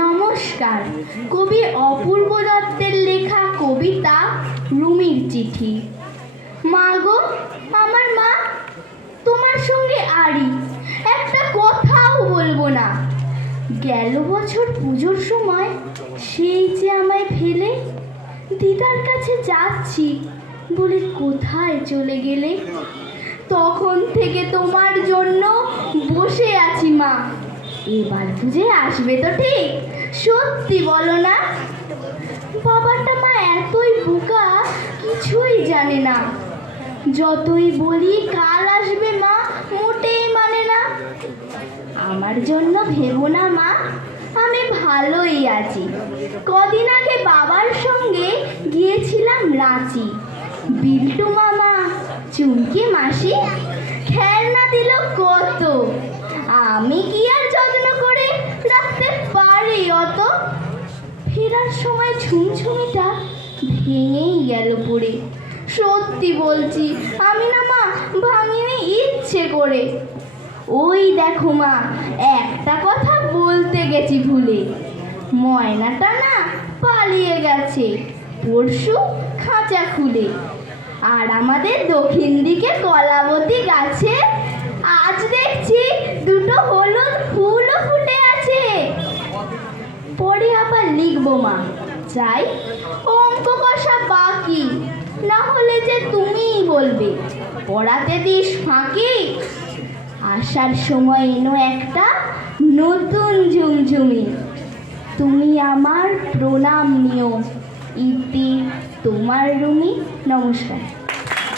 নমস্কার। কবি অপূর্ব দত্তের লেখা কবিতা রুমির চিঠি। মা গো, আমার মা, তোমার সঙ্গে আড়ি একটা কথাও বলবো না। গেল বছর পুজোর সময় সেই যে আমায় ফেলে দিদার কাছে যাচ্ছি বলে কোথায় চলে গেলে। তখন থেকে তোমার জন্য বসে আছি মা। এবার বুঝে আসবে তো ঠিক? সত্যি বলো না? বাবাটা মা এতই বোকা, কিছুই জানে না। যতই বলি কাল আসবে মা, মোটেই মানে না। আমার জন্য ভেবো না মা, আমি ভালোই আছি। কদিন আগে বাবার সঙ্গে গিয়েছিলাম রাঁচি। বিল্টু মামা, চুমকি মাসি খেলনা দিল কত, আমি কি আর যত্ন করে রাখতে পারি অত? ফেরার সময় ঝুমঝুমিটা ভেঙেই গেল পড়ে। সত্যি বলছি, আমি না মা ভাঙিনি ইচ্ছে করে। ওই দেখো মা, একটা কথা বলতে গেছি ভুলে। ময়নাটা না পালিয়ে গেছে পরশু খাঁচা খুলে। আর আমাদের দক্ষিণ দিকে কলাবতী গাছে আজ দেখছি দুটো হলুদ ফুলও ফুটে আছে। পরে আবার লিখবো মা, চাই অঙ্ক কষা বাকি, না হলে যে তুমিই বলবে পড়াতে দিস ফাঁকি। আসার সময় এনো একটা নতুন ঝুমঝুমি, তুমি আমার প্রণাম নিও। ইতি, তোমার রুমি। নমস্কার।